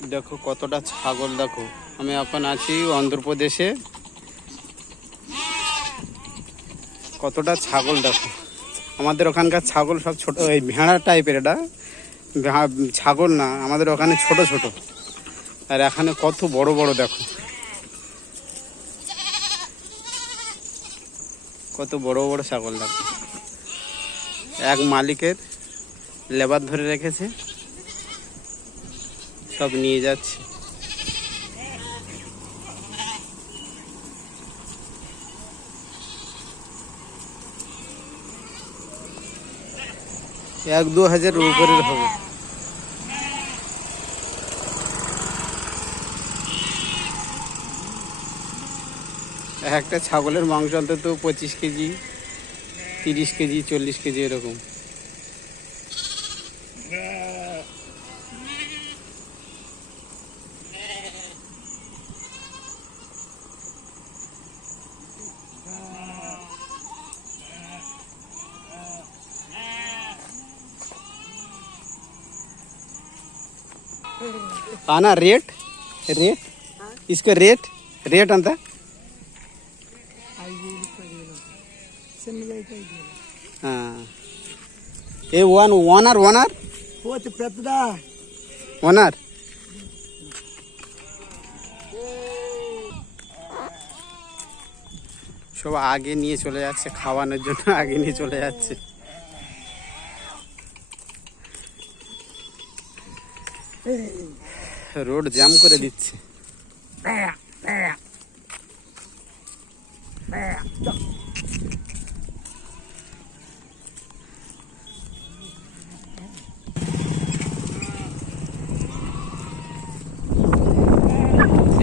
দেখো কতটা ছাগল। দেখো আমি এখন আছি অন্ধ্রপ্রদেশে, কতটা ছাগল দেখো। আমাদের ওখানকার ছাগল সব ছোট, এই ভেড়া টাইপের, এটা ছাগল না, আমাদের ওখানে ছোট ছোট, আর এখানে কত বড় বড় দেখো, কত বড় বড় ছাগল দেখো। এক মালিকের লেবার ধরে রেখেছে, সব নিয়ে যাচ্ছে। এক দু হাজার উপরের হবে। একটা ছাগলের মাংস অন্তত 25 কেজি, 30 কেজি, 40 কেজি এরকম। आना रेट रेट इसका रेट रेट अंत ये वन ओनर ओनर ओनर सब आगे নিয়ে চলে যাচ্ছে, খাওয়ানোর জন্য আগে নিয়ে চলে যাচ্ছে। रोड जाम করে দিচ্ছে।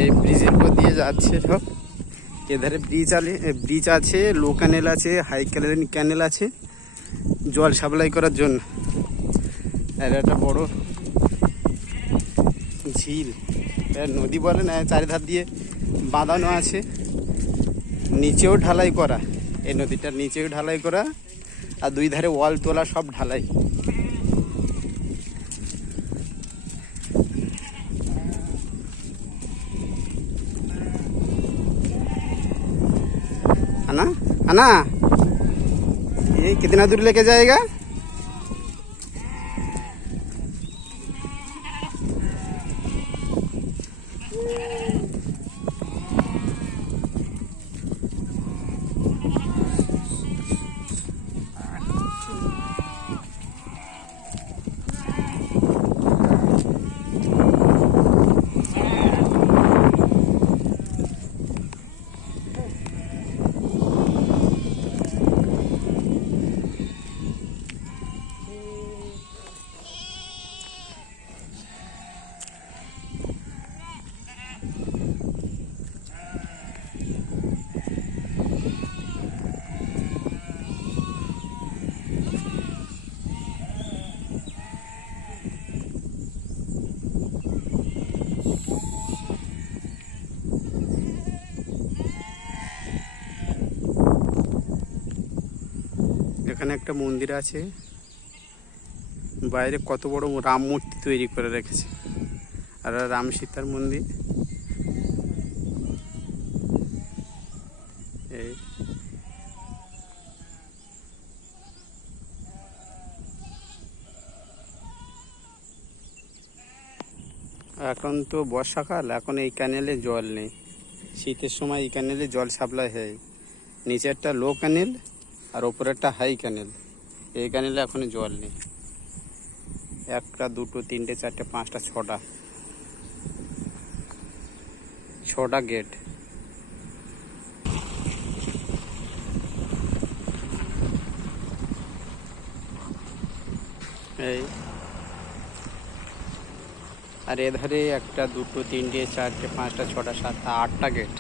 এই ব্রিজের উপর দিয়ে যাচ্ছে সব। এধারে ব্রিজ আছে, লো ক্যানেল আছে, হাই ক্যানেল আছে জল সাপ্লাই করার জন্য। আর একটা বড় ঝিল, নদী বলে না, চারিধার দিয়ে বাঁধানো আছে, নিচেও ঢালাই করা, এই নদীটার নিচেও ঢালাই করা, আর দুই ধারে ওয়াল তোলা, সব ঢালাই। आना आना ये कितना दूर लेके जाएगा? এখানে একটা মন্দির আছে, বাইরে কত বড় রাম মূর্তি তৈরি করে রেখেছে, আর রাম সীতার মন্দির। এই এখন তো বর্ষাকাল, এখন এই ক্যানেলে জল নেই, শীতের সময় এই ক্যানেলে জল সাপ্লাই হয়। নিচে একটা লো ক্যানেল আর ওপরে একটা হাই ক্যানেল, এই ক্যানেলে এখন জল নেই। একটা দুটো তিনটে চারটে পাঁচটা ছটা গেট। এই আর এধারে একটা দুটো তিনটে চারটে পাঁচটা ছটা সাতটা আটটা গেট।